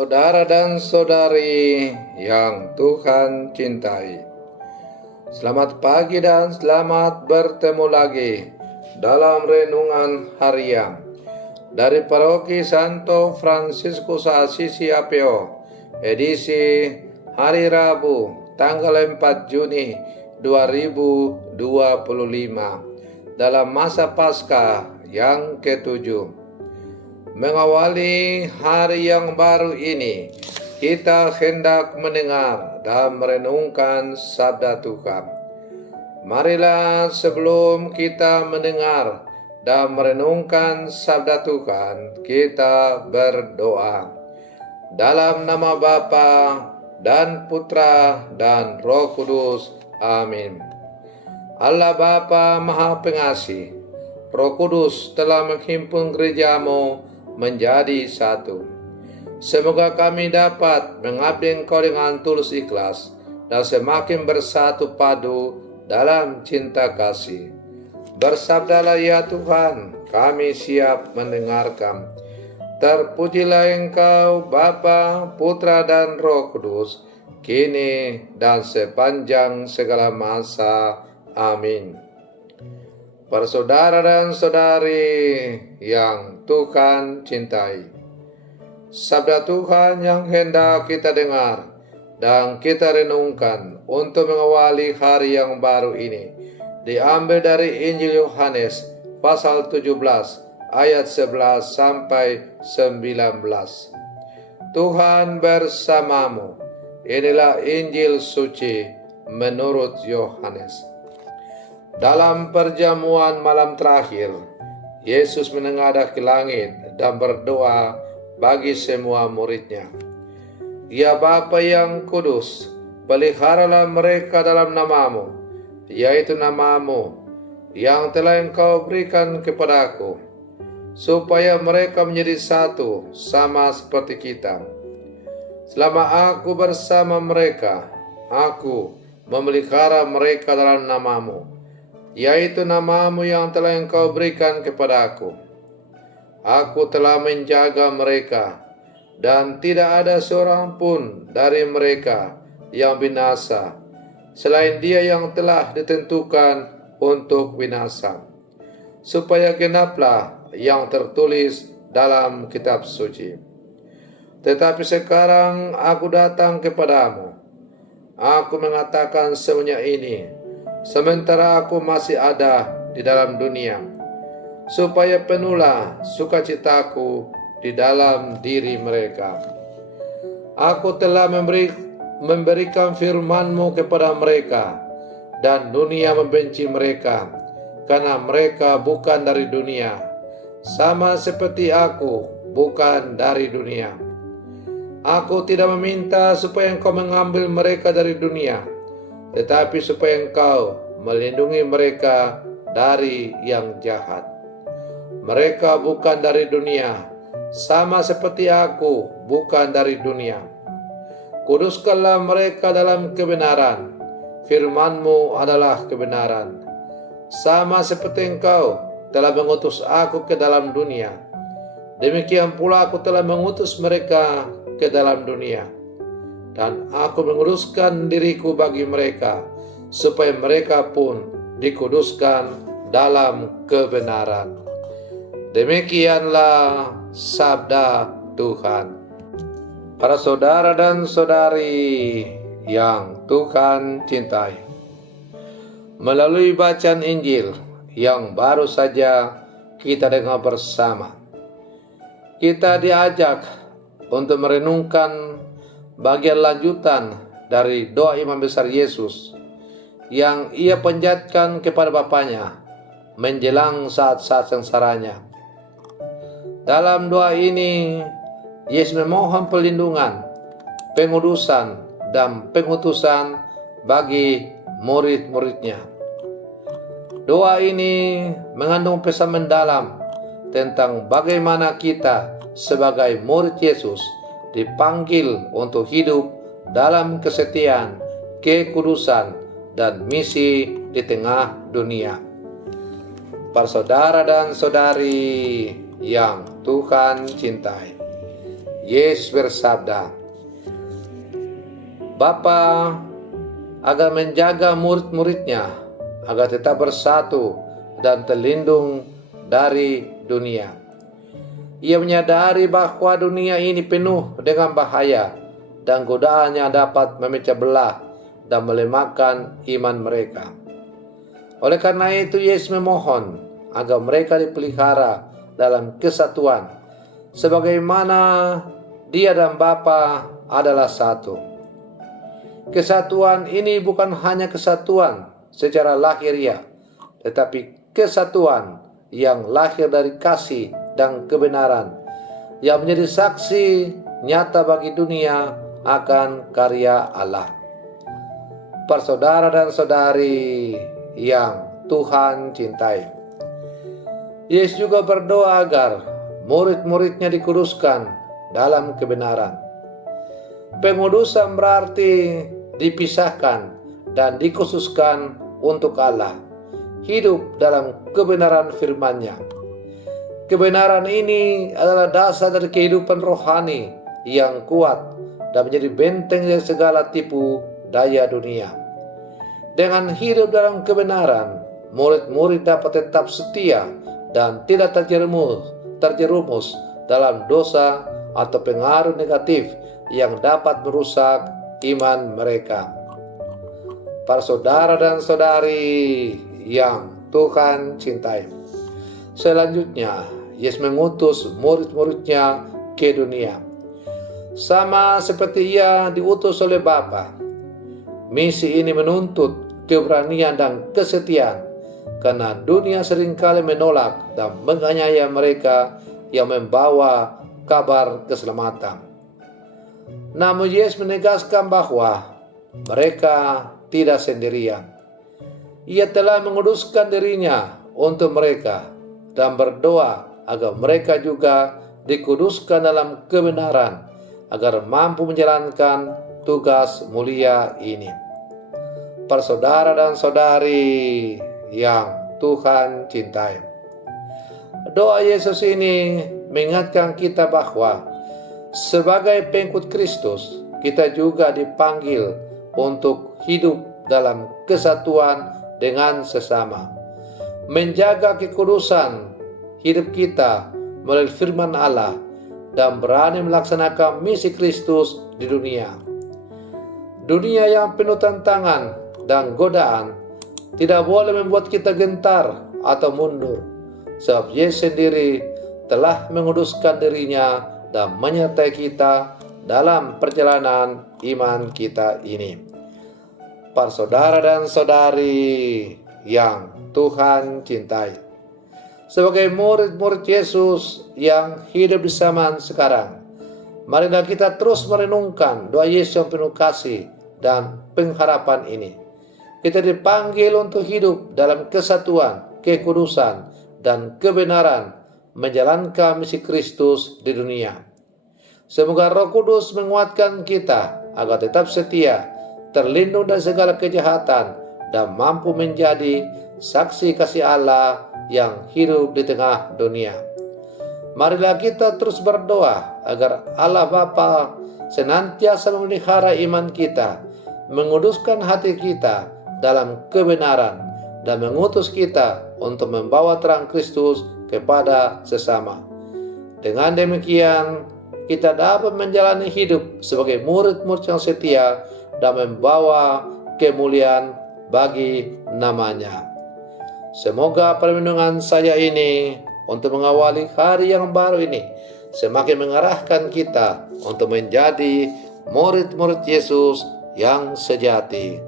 Saudara dan saudari yang Tuhan cintai, selamat pagi dan selamat bertemu lagi dalam renungan harian dari Paroki Santo Fransiskus Assisi APO, edisi hari Rabu tanggal 4 Juni 2025 dalam masa Paskah yang ke-7. Mengawali hari yang baru ini, kita hendak mendengar dan merenungkan sabda Tuhan. Marilah sebelum kita mendengar dan merenungkan sabda Tuhan, kita berdoa. Dalam nama Bapa dan Putra dan Roh Kudus. Amin. Allah Bapa Maha Pengasih, Roh Kudus telah menghimpun gereja-Mu menjadi satu. Semoga kami dapat mengabdi Engkau dengan tulus ikhlas dan semakin bersatu padu dalam cinta kasih. Bersabdalah ya Tuhan, kami siap mendengarkan. Terpujilah Engkau Bapa, Putra dan Roh Kudus, kini dan sepanjang segala masa. Amin. Para saudara dan saudari yang Tuhan cintai, sabda Tuhan yang hendak kita dengar dan kita renungkan untuk mengawali hari yang baru ini diambil dari Injil Yohanes pasal 17 ayat 11 sampai 19. Tuhan bersamamu. Inilah Injil suci menurut Yohanes. Dalam perjamuan malam terakhir, Yesus menengadah ke langit dan berdoa bagi semua murid-Nya. Ya Bapa yang kudus, peliharalah mereka dalam nama-Mu, yaitu nama-Mu yang telah Engkau berikan kepadaku, supaya mereka menjadi satu sama seperti kita. Selama aku bersama mereka, aku memelihara mereka dalam nama-Mu, yaitu nama-Mu yang telah Engkau berikan kepada aku. Aku telah menjaga mereka, dan tidak ada seorang pun dari mereka yang binasa, selain dia yang telah ditentukan untuk binasa, supaya genaplah yang tertulis dalam kitab suci. Tetapi sekarang aku datang kepadamu. Aku mengatakan semuanya ini sementara aku masih ada di dalam dunia, supaya penuhlah sukacitaku di dalam diri mereka. Aku telah memberikan firman-Mu kepada mereka, dan dunia membenci mereka, karena mereka bukan dari dunia, sama seperti aku bukan dari dunia. Aku tidak meminta supaya Engkau mengambil mereka dari dunia, tetapi supaya Engkau melindungi mereka dari yang jahat. Mereka bukan dari dunia, sama seperti aku bukan dari dunia. Kuduskanlah mereka dalam kebenaran. Firman-Mu adalah kebenaran. Sama seperti Engkau telah mengutus aku ke dalam dunia, demikian pula aku telah mengutus mereka ke dalam dunia. Dan aku menguduskan diriku bagi mereka, supaya mereka pun dikuduskan dalam kebenaran. Demikianlah sabda Tuhan. Para saudara dan saudari yang Tuhan cintai, melalui bacaan Injil yang baru saja kita dengar bersama, kita diajak untuk merenungkan bagian lanjutan dari doa Imam Besar Yesus yang Ia panjatkan kepada Bapanya menjelang saat-saat sengsaranya. Dalam doa ini, Yesus memohon perlindungan, pengudusan, dan pengutusan bagi murid-murid-Nya. Doa ini mengandung pesan mendalam tentang bagaimana kita sebagai murid Yesus dipanggil untuk hidup dalam kesetiaan, kekudusan, dan misi di tengah dunia. Para saudara dan saudari yang Tuhan cintai, Yesus bersabda, Bapa agar menjaga murid-muridnya agar tetap bersatu dan terlindung dari dunia. Ia menyadari bahwa dunia ini penuh dengan bahaya dan godaan yang dapat memecah belah dan melemahkan iman mereka. Oleh karena itu, Yesus memohon agar mereka dipelihara dalam kesatuan, sebagaimana Dia dan Bapa adalah satu. Kesatuan ini bukan hanya kesatuan secara lahiriah, tetapi kesatuan yang lahir dari kasih dan kebenaran, yang menjadi saksi nyata bagi dunia akan karya Allah. Persaudara dan saudari yang Tuhan cintai, Yesus juga berdoa agar murid-muridnya dikuduskan dalam kebenaran. Pengudusan berarti dipisahkan dan dikhususkan untuk Allah, hidup dalam kebenaran firman-Nya. Kebenaran ini adalah dasar dari kehidupan rohani yang kuat dan menjadi benteng dari segala tipu daya dunia. Dengan hidup dalam kebenaran, murid-murid dapat tetap setia dan tidak terjerumus dalam dosa atau pengaruh negatif yang dapat merusak iman mereka. Para saudara dan saudari yang Tuhan cintai, selanjutnya Yesus mengutus murid-muridnya ke dunia. Sama seperti Ia diutus oleh Bapa, misi ini menuntut keberanian dan kesetiaan, karena dunia seringkali menolak dan menganiaya mereka yang membawa kabar keselamatan. Namun Yesus menegaskan bahwa mereka tidak sendirian. Ia telah menguduskan dirinya untuk mereka dan berdoa agar mereka juga dikuduskan dalam kebenaran, agar mampu menjalankan tugas mulia ini. Para saudara dan saudari yang Tuhan cintai, doa Yesus ini mengingatkan kita bahwa sebagai pengikut Kristus, kita juga dipanggil untuk hidup dalam kesatuan dengan sesama, menjaga kekudusan hidup kita melalui firman Allah, dan berani melaksanakan misi Kristus di dunia. Dunia yang penuh tantangan dan godaan tidak boleh membuat kita gentar atau mundur, sebab Yesus sendiri telah menguduskan dirinya dan menyertai kita dalam perjalanan iman kita ini. Para saudara dan saudari yang Tuhan cintai, sebagai murid-murid Yesus yang hidup di zaman sekarang, marilah kita terus merenungkan doa Yesus yang penuh kasih dan pengharapan ini. Kita dipanggil untuk hidup dalam kesatuan, kekudusan, dan kebenaran, menjalankan misi Kristus di dunia. Semoga Roh Kudus menguatkan kita agar tetap setia, terlindung dari segala kejahatan, dan mampu menjadi saksi kasih Allah yang hidup di tengah dunia. Marilah kita terus berdoa agar Allah Bapa senantiasa memelihara iman kita, menguduskan hati kita dalam kebenaran, dan mengutus kita untuk membawa terang Kristus kepada sesama. Dengan demikian, kita dapat menjalani hidup sebagai murid-murid yang setia dan membawa kemuliaan bagi namanya. Semoga perlindungan saya ini untuk mengawali hari yang baru ini semakin mengarahkan kita untuk menjadi murid-murid Yesus yang sejati.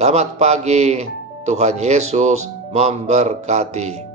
Selamat pagi, Tuhan Yesus memberkati.